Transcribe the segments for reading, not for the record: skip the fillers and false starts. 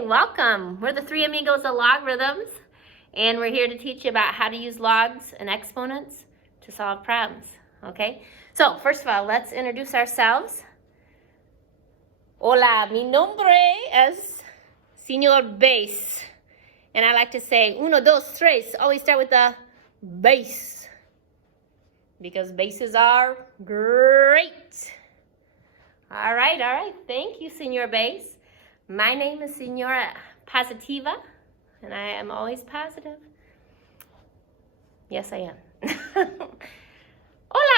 Okay, welcome. We're the three amigos of logarithms, and we're here to teach you about how to use logs and exponents to solve problems. Okay, so first of all, let's introduce ourselves. Hola, mi nombre es Señor Base, and I like to say uno, dos, tres. Always start with the base because bases are great. All right. Thank you, Señor Base. My name is Señora Positiva, and I am always positive. Yes, I am. Hola.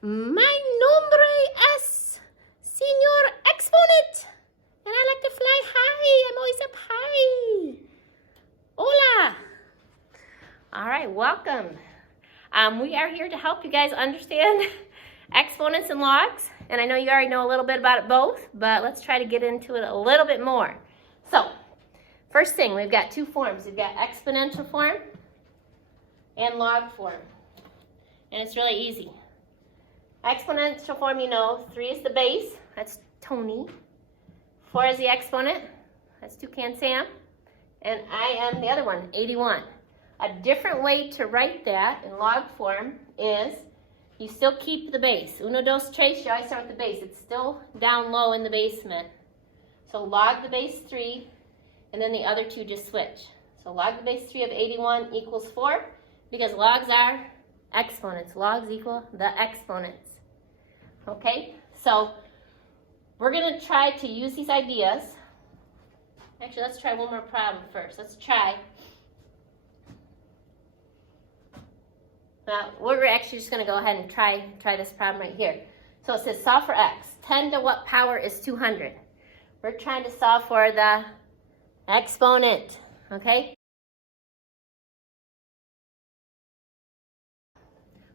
My nombre es Señor Exponent, and I like to fly high. I'm always up high. Hola. All right, welcome. We are here to help you guys understand exponents and logs, and I know you already know a little bit about it both, but let's try to get into it a little bit more. So, first thing, we've got two forms. We've got exponential form and log form, and it's really easy. Exponential form, you know, 3 is the base, that's Tony. 4 is the exponent, that's Toucan Sam, and I am the other one, 81. A different way to write that in log form is you still keep the base. Uno, dos, tres, you always start with the base. It's still down low in the basement. So log the base 3, and then the other two just switch. So log the base 3 of 81 equals 4, because logs are exponents. Logs equal the exponents. Okay, so we're going to try to use these ideas. Actually, let's try one more problem first. Let's try. Now, we're actually just going to go ahead and try this problem right here. So it says solve for x. 10 to what power is 200? We're trying to solve for the exponent, okay?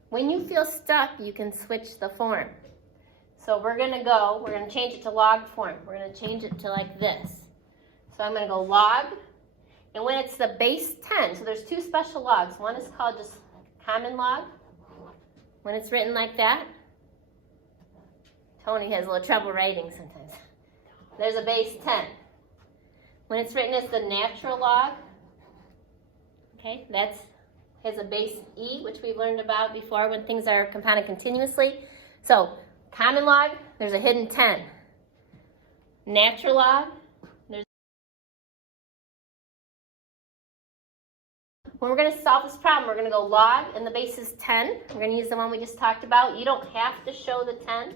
When you feel stuck, you can switch the form. So we're going to change it to log form. We're going to change it to like this. So I'm going to go log, and when it's the base 10, so there's two special logs. One is called just common log. When it's written like that, Tony has a little trouble writing sometimes. There's a base 10. When it's written as the natural log, okay, has a base E, which we've learned about before when things are compounded continuously. So common log, there's a hidden 10. Natural log, when we're going to solve this problem, we're going to go log, and the base is 10. We're going to use the one we just talked about. You don't have to show the 10.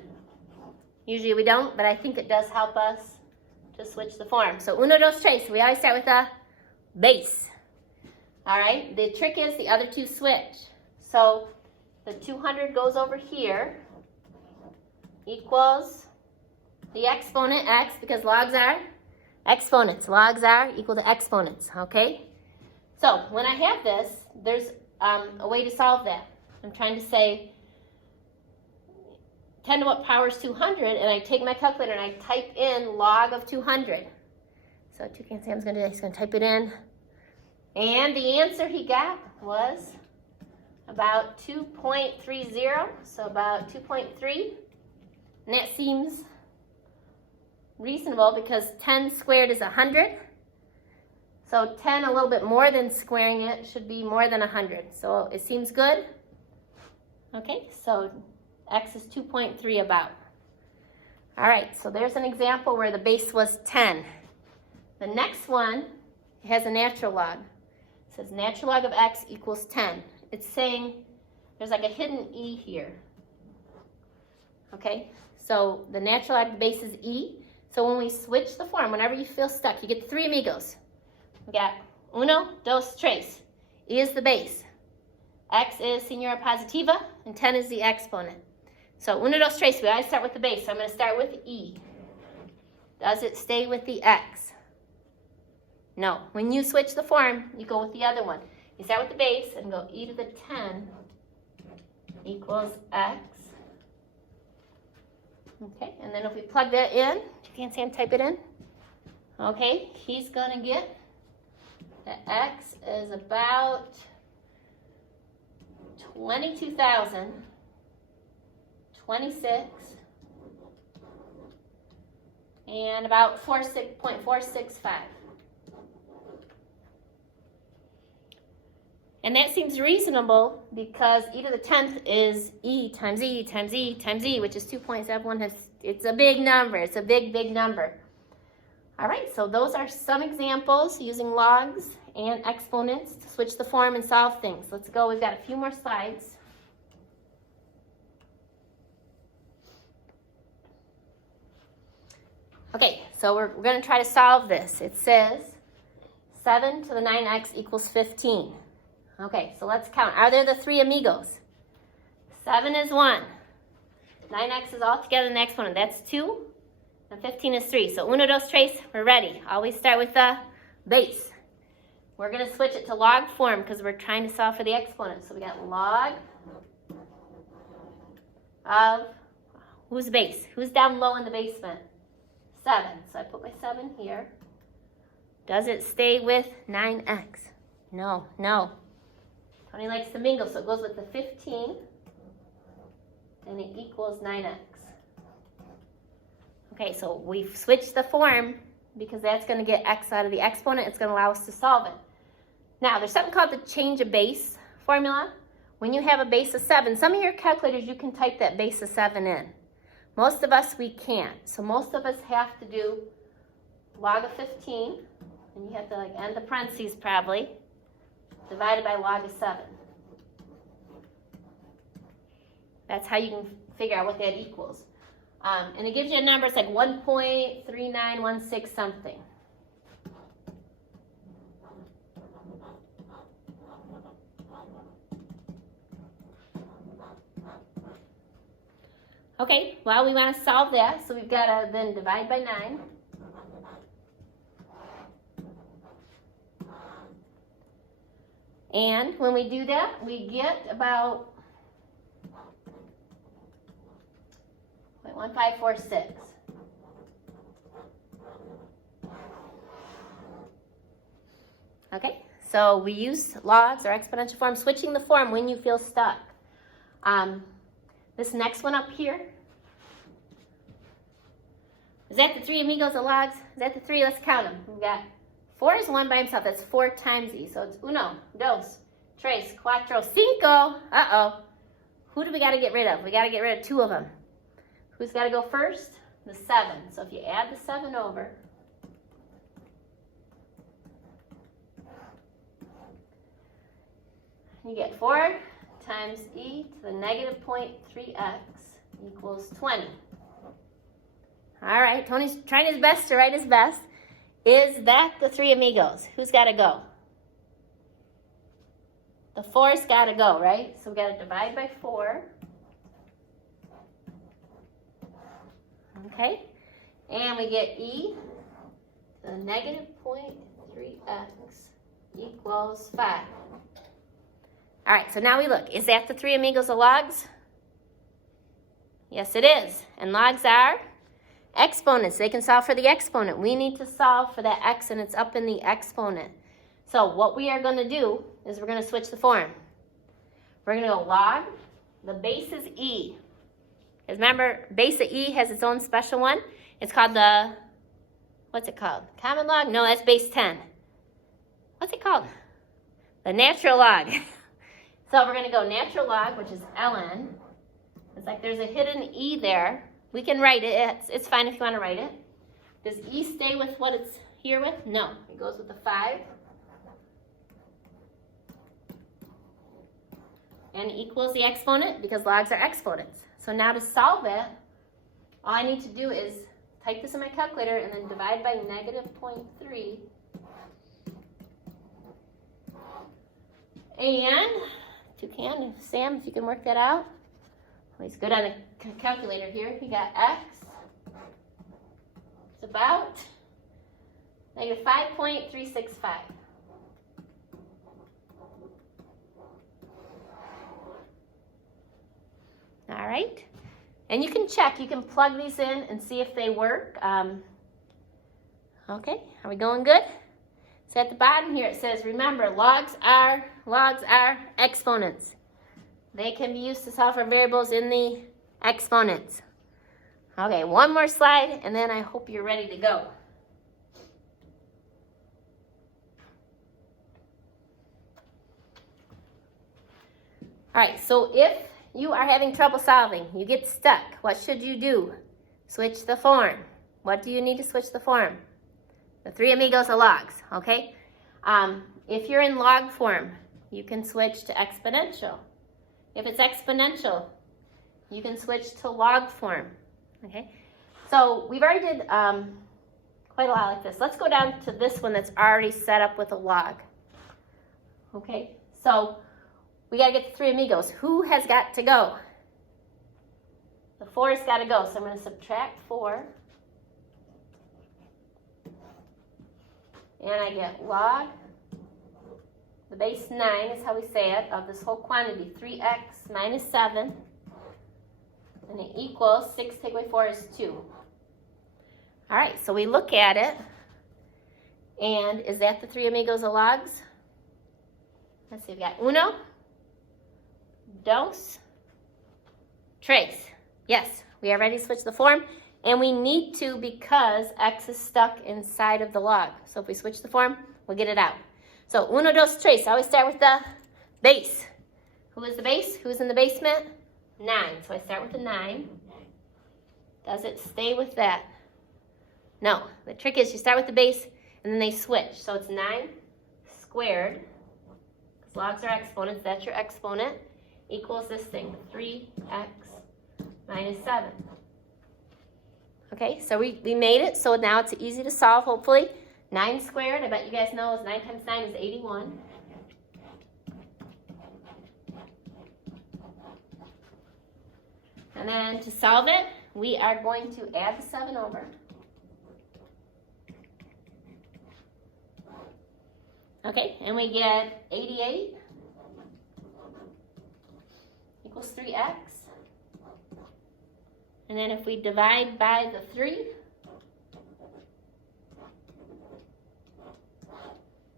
Usually we don't, but I think it does help us to switch the form. So uno, dos, tres. We always start with the base. All right? The trick is the other two switch. So the 200 goes over here, equals the exponent, x, because logs are exponents. Logs are equal to exponents, okay? So when I have this, there's a way to solve that. I'm trying to say 10 to what power is 200, and I take my calculator and I type in log of 200. So Toucan Sam's going to do that. He's going to type it in. And the answer he got was about 2.30, so about 2.3. And that seems reasonable because 10 squared is 100. So 10, a little bit more than squaring it, should be more than 100. So it seems good. Okay, so x is 2.3 about. All right, so there's an example where the base was 10. The next one has a natural log. It says natural log of x equals 10. It's saying there's like a hidden e here. Okay, so the natural log of the base is e. So when we switch the form, whenever you feel stuck, you get 3 amigos. We got uno, dos, tres. E is the base. X is Señora Positiva, and 10 is the exponent. So uno, dos, tres, we always start with the base. So I'm going to start with E. Does it stay with the X? No. When you switch the form, you go with the other one. You start with the base and go e to the 10 equals X. Okay, and then if we plug that in, you can't see him type it in. Okay, he's going to get that x is about 22,026 and about 0.465. And that seems reasonable because e to the 10th is e times e times e times e, which is 2.71. It's a big number. It's a big, big number. All right, so those are some examples using logs and exponents to switch the form and solve things. Let's go. We've got a few more slides. Okay, so we're going to try to solve this. It says 7 to the 9x equals 15. Okay, so let's count. Are there the three amigos? 7 is 1. 9x is all together in the exponent. That's 2. And 15 is 3. So uno, dos, tres, we're ready. Always start with the base. We're going to switch it to log form because we're trying to solve for the exponent. So we got log of, who's base? Who's down low in the basement? 7. So I put my 7 here. Does it stay with 9x? No, no. Tony likes to mingle, so it goes with the 15, and it equals 9x. Okay, so we've switched the form because that's going to get x out of the exponent. It's going to allow us to solve it. Now, there's something called the change of base formula. When you have a base of 7, some of your calculators, you can type that base of 7 in. Most of us, we can't. So most of us have to do log of 15, and you have to end the parentheses probably, divided by log of 7. That's how you can figure out what that equals. And it gives you a number, it's like 1.3916 something. Okay, well, we want to solve that, so we've got to then divide by 9. And when we do that, we get about 0.1546. Okay, so we use logs or exponential form, switching the form when you feel stuck. This next one up here, is that the three amigos of logs? Is that the three? Let's count them. We've got 4 is 1 by himself. That's 4 times e. So it's uno, dos, tres, cuatro, cinco. Uh-oh. Who do we got to get rid of? We got to get rid of 2 of them. Who's got to go first? The 7. So if you add the 7 over, you get 4 times e to the negative 0.3x equals 20. All right, Tony's trying his best to write his best. Is that the three amigos? Who's got to go? The 4's got to go, right? So we've got to divide by 4. Okay, and we get e to the negative 0.3x equals 5. All right, so now we look. Is that the three amigos of logs? Yes, it is. And logs are exponents. They can solve for the exponent. We need to solve for that x, and it's up in the exponent. So what we are going to do is we're going to switch the form. We're going to go log. The base is e. Because remember, base of e has its own special one. It's called the, what's it called? Common log? No, that's base 10. What's it called? The natural log. So we're going to go natural log, which is ln. It's like there's a hidden e there. We can write it. It's fine if you want to write it. Does e stay with what it's here with? No. It goes with the 5. And equals the exponent because logs are exponents. So now to solve it, all I need to do is type this in my calculator and then divide by negative 0.3. And Toucan, Sam, if you can work that out. Always good on the calculator here. You got x. It's about negative 5.365. All right. And you can check. You can plug these in and see if they work. Okay. Are we going good? So at the bottom here it says, remember, logs are exponents. They can be used to solve for variables in the exponents. Okay, one more slide, and then I hope you're ready to go. All right, so if you are having trouble solving, you get stuck, what should you do? Switch the form. What do you need to switch the form? The three amigos of logs, okay? If you're in log form, you can switch to exponential. If it's exponential, you can switch to log form, okay? So we've already did quite a lot like this. Let's go down to this one that's already set up with a log, okay? So we got to get the three amigos. Who has got to go? The 4's got to go, so I'm going to subtract 4. And I get log, the base 9 is how we say it, of this whole quantity, 3x minus 7. And it equals 6 take away 4 is 2. All right, so we look at it. And is that the three amigos of logs? Let's see, we've got uno, dos, tres. Yes, we are ready to switch the form. And we need to because x is stuck inside of the log. So if we switch the form, we'll get it out. So uno, dos, tres. I always start with the base. Who is the base? Who's in the basement? 9. So I start with the 9. Does it stay with that? No. The trick is you start with the base and then they switch. So it's 9 squared, because logs are exponents, that's your exponent, equals this thing, 3x minus 7. Okay, so we made it, so now it's easy to solve, hopefully. 9 squared, I bet you guys know, is 9 times 9 is 81. And then to solve it, we are going to add the 7 over. Okay, and we get 88 equals 3x. And then if we divide by the 3,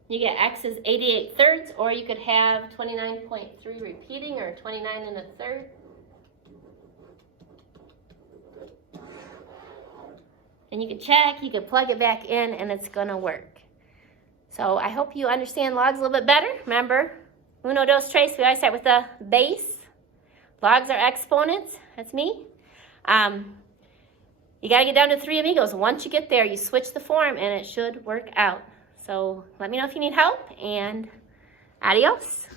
you get x is 88 thirds, or you could have 29.3 repeating, or 29 and a third. And you can check, you can plug it back in, and it's going to work. So I hope you understand logs a little bit better. Remember, uno, dos, tres, we always start with the base. Logs are exponents, that's me. You got to get down to three amigos. Once you get there, you switch the form, and it should work out. So let me know if you need help, and adios.